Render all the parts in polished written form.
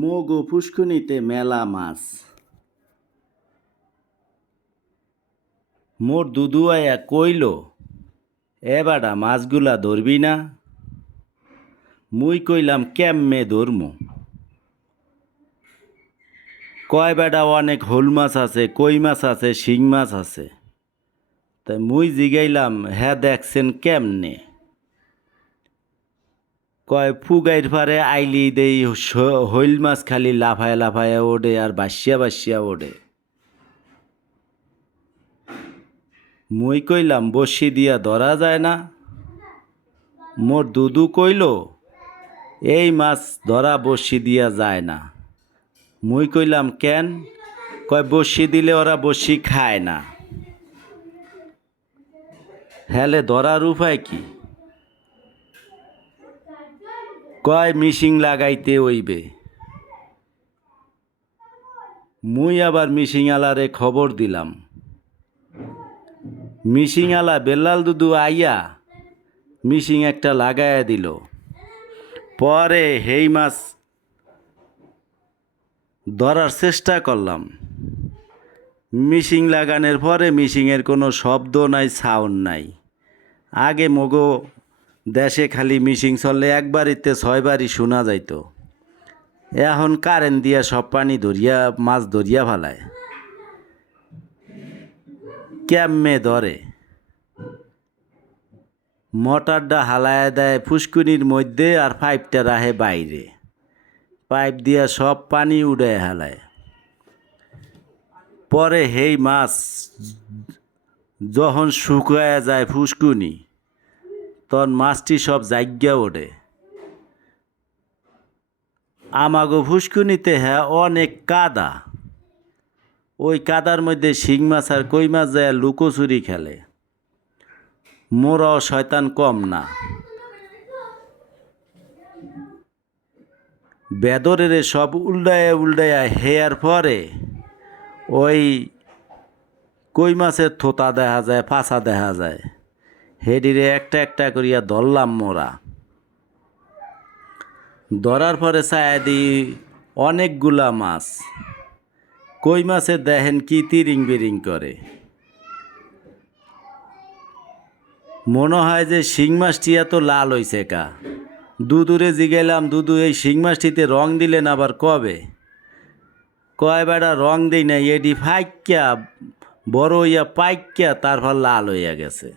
মোগো পুষ্কুনিতে মেলা মাছ। মোর দুদু আয়া কইল, এ বাডা মাছগুলা ধরবি না? মুই কইলাম কেম্মে ধরমু? কয় বেডা অনেক হোল মাছ আছে, কই মাছ আছে, শিং মাছ আছে। তাই মুই জিগাইলাম, হ্যাঁ দেখছেন কেমনে? কয় ফুগাইর ফারে আইলি দেই হইল মাছ খালি লাফায় লাফায় ওঠে আর বাসিয়া বাসিয়া ওঠে। মুই কইলাম বসি দিয়া ধরা যায় না? মোর দুদু কইল, এই মাছ ধরা বসি দিয়া যায় না। মুই কইলাম কেন? কয় বসি দিলে ওরা বসি খায় না। হেলে ধরার উপায় কি? কয় মিশিং লাগাইতে হইবে। মুই আবার মিশিংওয়ালারে খবর দিলাম। মিশিংওয়ালা বেল্লাল দুদু আইয়া মিশিং একটা লাগাইয়া দিল। পরে হেই মাছ ধরার চেষ্টা করলাম। মিশিং লাগানোর পরে মিশিংয়ের কোনো শব্দ নাই, সাউন্ড নাই। আগে মগো দেশে খালি মিশিং চললে একবারিতে 6 বারই শোনা যাইত। এখন কারেন্ট দিয়া সব পানি ধরিয়া মাছ ধরিয়া ফেলায়। কেম্মে ধরে? মোটরটা হালায়া দেয় ফুসকুনির মধ্যে আর পাইপটা রাহে বাইরে। পাইপ দিয়া সব পানি উড়ায় হালায়। পরে হেই মাছ যখন শুকায়া যায় ফুসকুনি, তখন মাছটি সব জাগ্যা ওঠে। আমাগো ফুসকুনিতে হ্যাঁ অনেক কাদা। ওই কাদার মধ্যে শিং মাছ আর কই মাছ যায় লুকোচুরি খেলে। মোরাও শয়তান কম না। বেদরের সব উল্টায়া উল্টায়া হেয়ার পরে ওই কই মাছের থোতা দেখা যায়, পাছা দেখা যায়। হেডিরে একটা একটা করিয়া ধরলাম মোরা। ধরার পরে ছায়া দিই অনেকগুলা মাছ। কই মাছের দেখেন কি তিরিং বিরিং করে। মনে হয় যে শিং মাছটি এত লাল হইছে কা। দুদুরে জিগাইলাম, দুদু এই শিং মাছটিতে রং দিলেন আবার কবে? কয় বেড়া রং দেই নাই, এডি ফাইক্যা বড় হইয়া পাইক্যা তারপর লাল হইয়া গেছে।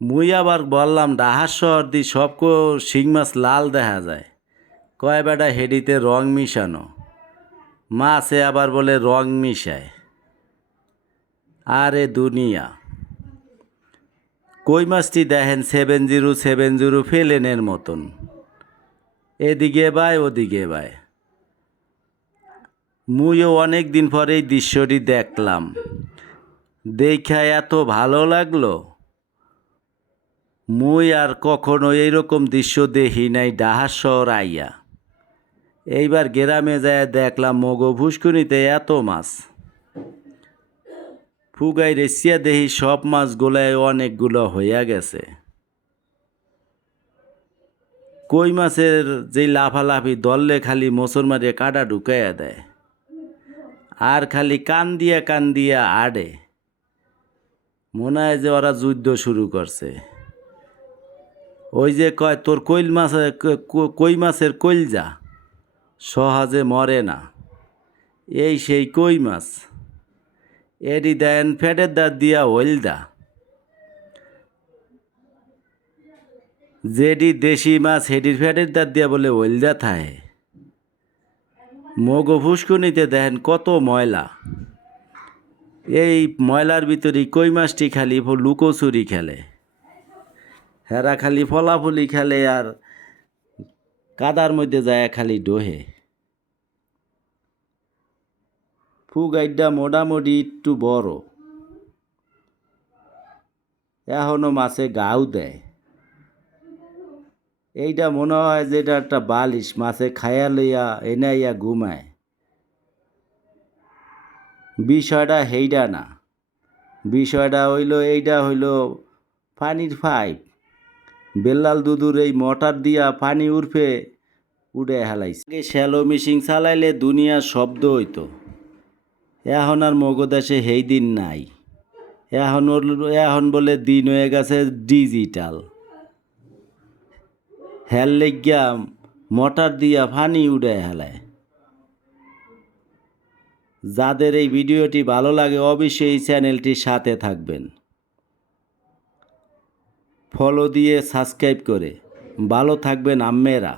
মুই আবার বললাম ডাহার শহর দি সব শিং মাছ লাল দেখা যায়। কয় বেটা হেডিতে রং মিশানো। মাছে আবার বলে রং মিশায়। আরে দুনিয়া। কই মাছটি দেখেন 7070 ফেলেনের মতন, এদিকে বাই ওদিকে বাই। মুইও অনেক দিন পরে এই দৃশ্যটি দেখলাম। দেখা এত ভালো লাগলো। মুই আর কখনো এইরকম দৃশ্য দেখি নাই ডাহার শহর আইয়া। এইবার গ্রামে যায় দেখলাম মগো ফুসকুনিতে এত মাছ। ফুগাই রেসিয়া দেখি সব মাছ গোলায় অনেকগুলো হইয়া গেছে। কই মাছের যেই লাফালাফি দললে খালি মোচর মারিয়া কাটা ঢুকাইয়া দেয় আর খালি কান দিয়া আড়ে। মনে হয় যে ওরা যুদ্ধ শুরু করছে। ওই যে কয় তোর কই মাছের কইলজা সহজে মরে না, এই সেই কই মাছ। এডি দেন ফেটের দাঁত দিয়া হইলদা। যেডি দেশি মাছ হেডির ফেটের দাঁত দিয়া বলে হইলদা থাহে। মগো ফুসকুনিতে দেখেন কত ময়লা। এই ময়লার ভিতরে কই মাছটি খালি লুকোচুরি খেলে। হেরা খালি ফলাফলি খেলে আর কাদার মধ্যে যায় খালি ডোহে। ফুগাইডটা মোটামুটি একটু বড়। এখনো মাছে গাও দেয়। এইটা মনে হয় যে এটা একটা বালিশ, মাছে খায়া লইয়া এনাইয়া ঘুমায়। বিষয়টা হেইডা না। বিষয়টা এইটা হইল পানির পাইপ। বেল্লাল দুদুর এই মোটর দিয়া পানি উঠবে উড়ে হেলাইছে। আগে শ্যালো মেশিন চালাইলে দুনিয়ার শব্দ হইতো, এখন আর মগদেশে হেই দিন নাই। এখন বলে দিন হয়ে গেছে ডিজিটাল। হেল লেগিয়া মোটর দিয়া পানি উড়ে হেলায়। যাদের এই ভিডিওটি ভালো লাগে অবশ্যই এই চ্যানেলটির সাথে থাকবেন, ফলো দিয়ে সাবস্ক্রাইব করে। ভালো থাকবেন আম্মেরা।